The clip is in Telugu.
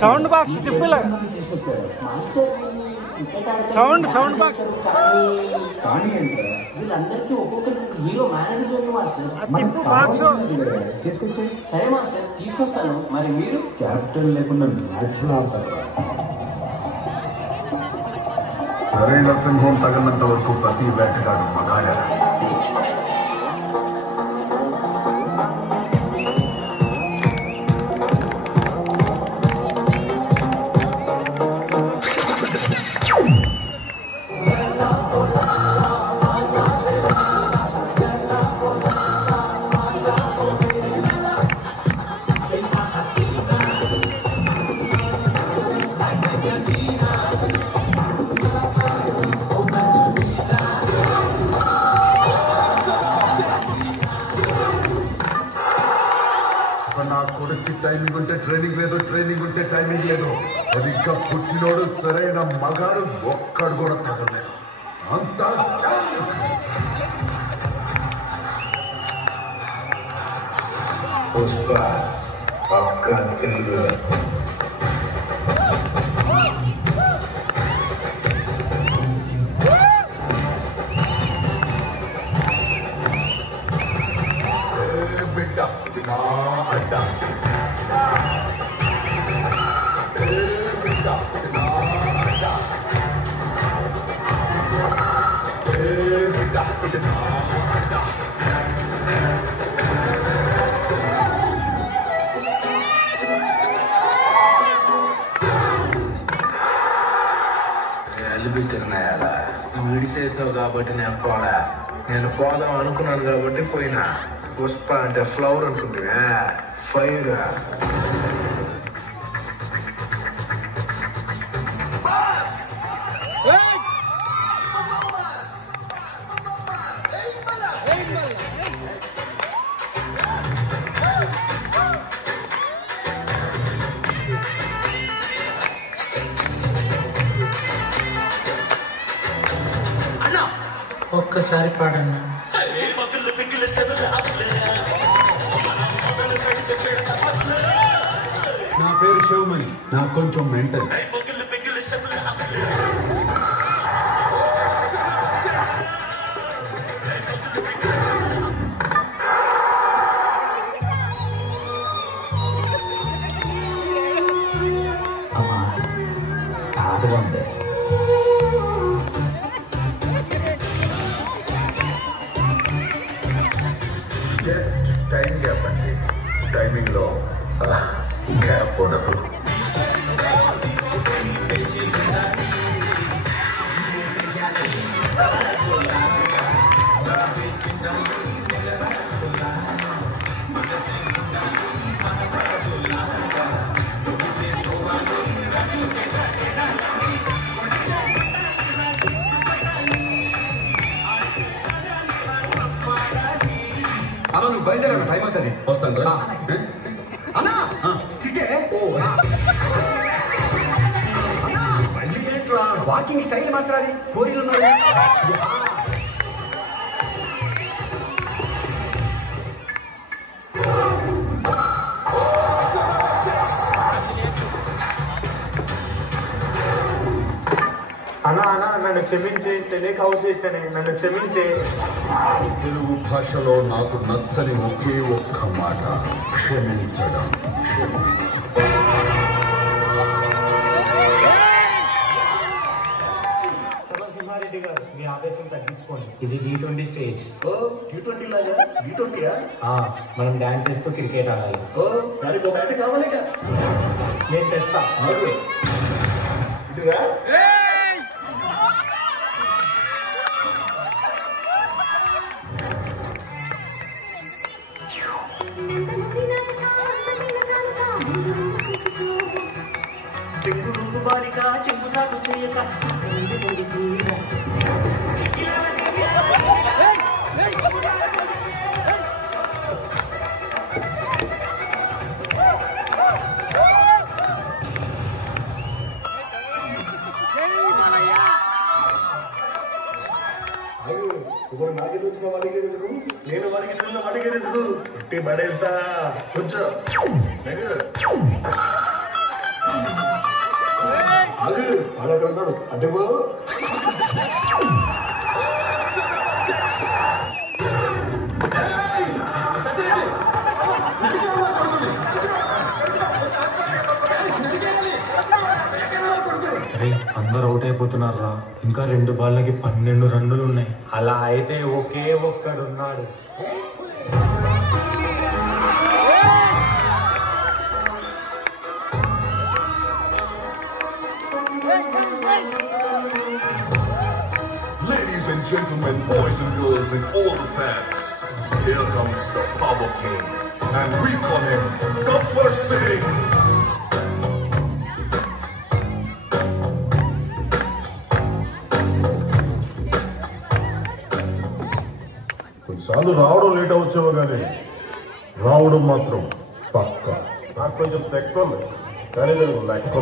సౌండ్ బాక్స్ తిప్పలే సౌండ్ బాక్స్ వీళ్ళందరికీ ఒక్కొక్కరికి హీరో మేనేజర్ ఉంది మాస్టర్. తిప్పు బాక్స్ సరే మాస్టర్ తీసుకొస్తాను. మరి మీరు క్యాప్టెన్ లేకుండా మ్యాచ్ లో ఆడతారు. సరైన సింహం తగినంత వరకు ప్రతి వేటగాడు మగాడే. నా కొడుక్కి టైమింగ్ ఉంటే ట్రైనింగ్ లేదు, ట్రైనింగ్ ఉంటే టైమింగ్ లేదు. సరిగ్గా పుట్టినోడు సరైన మగాడు ఒక్కడు కూడా తగలేదు. అంతా పుష్ప పక్క తెలుగు. బిడ్డ నా అడ్డ బిడ్డ నా అడ్డ బిడ్డ నా అడ్డ. అల్లుబి తిన్నాయాలా నువ్వు విడిసేసినావు కాబట్టి నేను పోలా. నేను పోదాం అనుకున్నాను కాబట్టి పోయినా. పుష్ప అంటే ఫ్లవర్ అనుకుంటున్నా, ఫైర్. ఒక్కసారి పాడన్నా. నా పేరు శివమణి, నాకు కొంచెం మెంటల్. అమ్మా కాదుగా ఉంది. జస్ట్ టైం గ్యాప్ అండి. టైమింగ్ లో గ్యాప్ ఉండదు. అలా నువ్వు బయలుదేరా, టైం అవుతుంది. వస్తాను రా అన్నా. చిట్టే మళ్ళీ ఏంట్రా వాకింగ్ స్టైల్ మార్చరాది. కోరిలు ఉన్నాయి. అన్నా నన్ను క్షమించి టెలిక్ అవుట్ చేసిన నన్ను క్షమించే. తెలుగు భాషలో నాకు నచ్చని ఒకే ఒక్క మాట క్షమించడం. సింహారెడ్డి గారు మీ ఆవేశం తగ్గించుకోండి. ఇది T20 స్టేజ్. T20 లాగా T20 మనం డాన్స్ చేస్తూ క్రికెట్ ఆడాలి. దానికి ఒక బ్యాట్ కావాలిగా. నేను తెస్తా. ఇదిగా చెంపు చాటు చేయక కూడా నాకే వచ్చిన వాడికి రుచుకు నేను వాడికి తెలియదు వాడికి రుచుకు పెట్టి పడేస్తా కొంచెం అడగన్నాడు అంటే అందరు అవుట్ అయిపోతున్నారా ఇంకా 2 బాళ్ళకి 12 రన్నులు ఉన్నాయి అలా అయితే ఒకే ఒక్కడున్నాడు Ladies and gentlemen, boys and girls and all the fans, here comes the Power King and we call him Gabbar Singh. కొన్నిసార్లు రావడం లేట్ అవచ్చేమో కానీ రావడం మాత్రం పక్క నాకు కొంచెం తెక్కుంది కానీ లెక్క